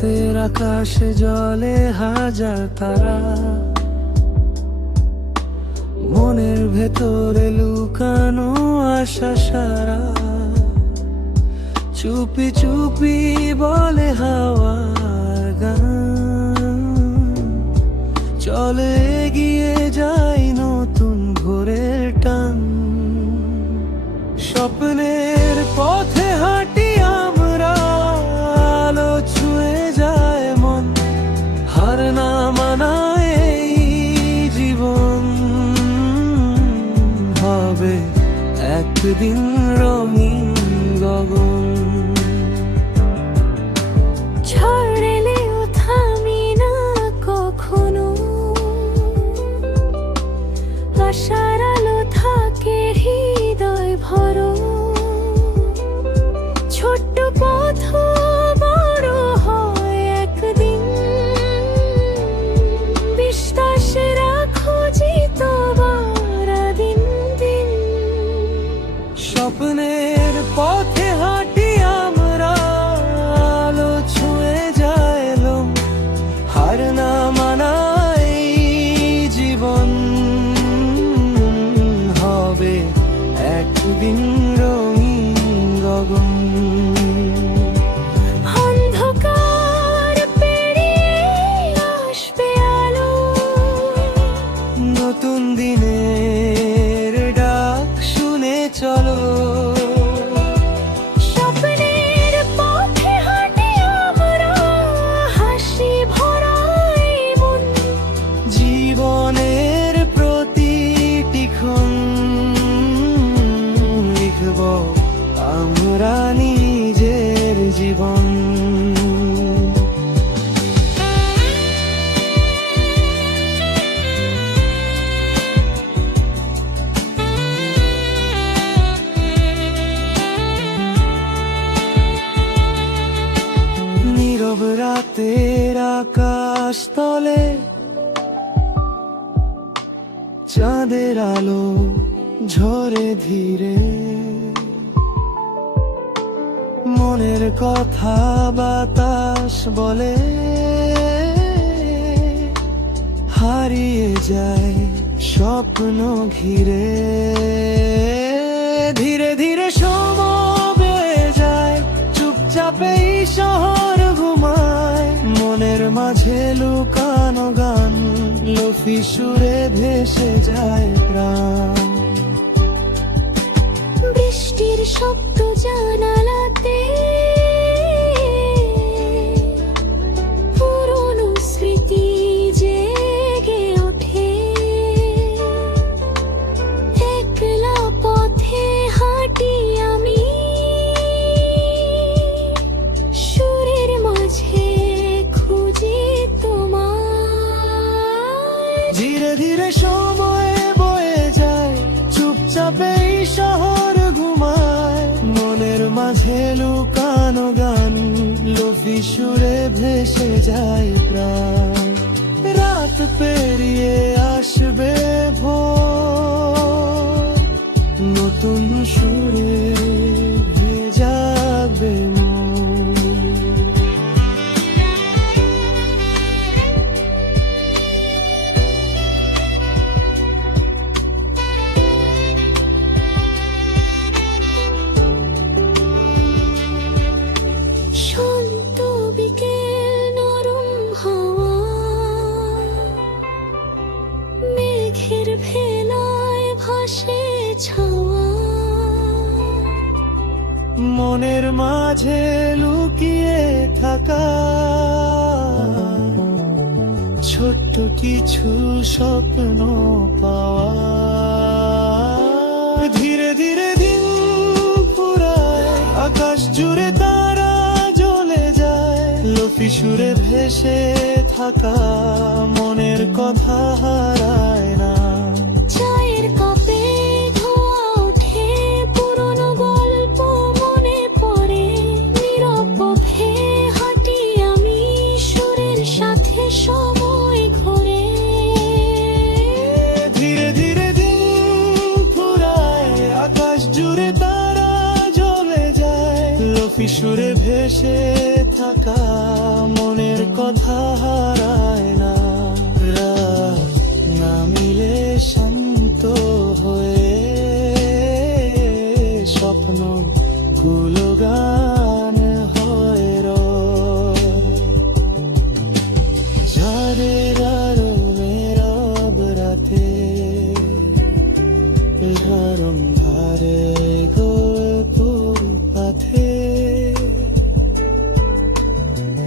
রাতের আকাশে জলে হাজার তারা, মনের ভেতরে লুকানো আশা সারা। চুপি চুপি বলে হাওয়ার গান, চলে এগিয়ে যাই নতুন ভোরের টান। স্বপ্নের পথে হাঁটি আমরা, আলো ছুঁয়ে যায় মন, হার না মানায় এই জীবন। হবে একদিন রঙিন গগন। ঝড় এলেও থামি না কখনো, আশার আলো থাকে হৃদয় ভরো। ছোট্ট পথ বড় হয় একদিন, বিশ্বাসে রাখো জিতবার দিন দিন। স্বপ্নের পথে হাঁটি আমরা, আলো ছুঁয়ে যায় লোম, হার না মানায় জীবন। হবে একদিন রঙিন গগন। অন্ধকার পেরিয়ে আসবে আলো, নতুন দিনের ডাক শুনে চলো। স্বপ্নের পথে হাঁটি আমরা, হাসি ভরা এই মন। জীবনের প্রতিটি ক্ষণ লিখব আমরা নিজের জীবন। নীরব রাতের আকাশ তলে, চাঁদের আলো ঝরে ধীরে। মনের কথা বাতাস বলে, হারিয়ে যায় স্বপ্ন ঘিরে। ধীরে ধীরে সময় বেয়ে যায়, চুপচাপে এই শহর ঘুমায়। মনের মাঝে লুকানো গান, লোফি সুরে ভেসে যায় প্রাণ। বৃষ্টির শব্দ জানালাতে, পুরনো স্মৃতি জেগে ওঠে। একলা পথে হাঁটি আমি, সুরের মাঝে খুঁজি তোমায়। ধীরে ধীরে সময় বয়ে যায়, চুপচাপে এই শহর ঘুমায়। মনের মাঝে লুকানো গান, লোফি সুরে ভেসে যায় প্রাণ। রাত পেরিয়ে আসবে ভোর, নতুন সুরে ভেজাবে মন। শান্ত বিকেল, নরম হাওয়া, মেঘের ভেলায় ভাসে ছাওয়া। মনের মাঝে লুকিয়ে থাকা ছোট্ট কিছু স্বপ্ন পাওয়া। ধীরে ধীরে দিন ফুরায়, আকাশ জুড়ে তারা জ্বলে যায়। লোফি সুরে ভেসে থাকা মনের কথা হারায় না। চায়ের কাপে ধোয়া ওঠে, পুরনো গল্প মনে পড়ে। নীরব পথে হাঁটি আমি, সুরের সাথে সময় ঘোরে। ধীরে ধীরে দিন ফুরায়, আকাশ জুড়ে তারা জ্বলে যায়। লোফি সুরে ভেসে থাকা মন কথা হারায় না, রাত নামিলে শান্ত হয়ে স্বপ্ন গুলো গান হয় যাদের আরো মেরব রাতে ঝরম ধারে গল্প পাথে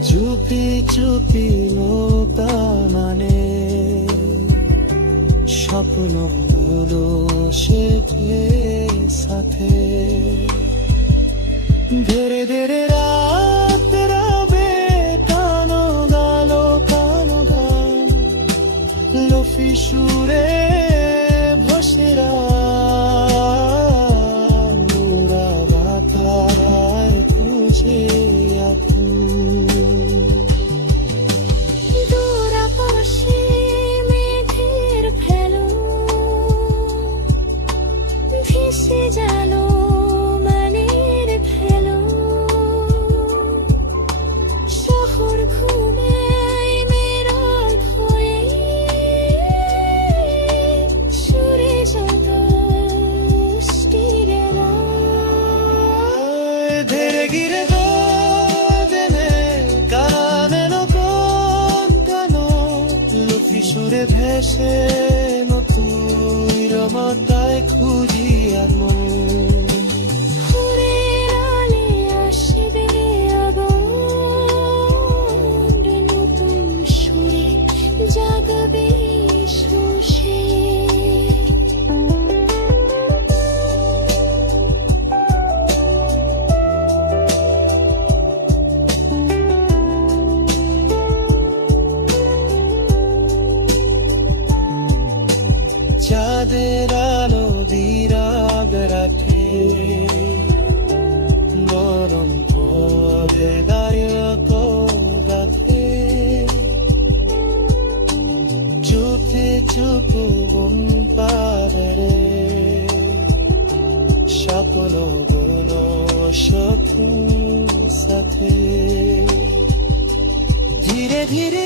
চুপি চুপি নৌকা মানে স্বপ্ন গুলো শেখে সাথে ধীরে ধীরে রাত রবে কানো গান লফি সুরে ভসেরা মুরা বাতায় তুঝে দূর আকাশে মেঘের ফেলো ভেসে গেল মনের ফেলো শহর ঘুমে মেরাত হয়ে সুরে যত স্টিরেলা ধীরে গিরে দেনে কানে কানো লুফি সুরে ভেসে নতুন রমতায় খুঁজি আমন ফুরে আলে আসবে আগন্ড নতুন সুরে জাগবে শোষে চাঁদের আলো দিরাগ রাখে গরম পদে দাঁড়িয়ে গাথে চুপে চুপু মন পারে স্বপ্ন গুলো সাথে সাথে ধীরে ধীরে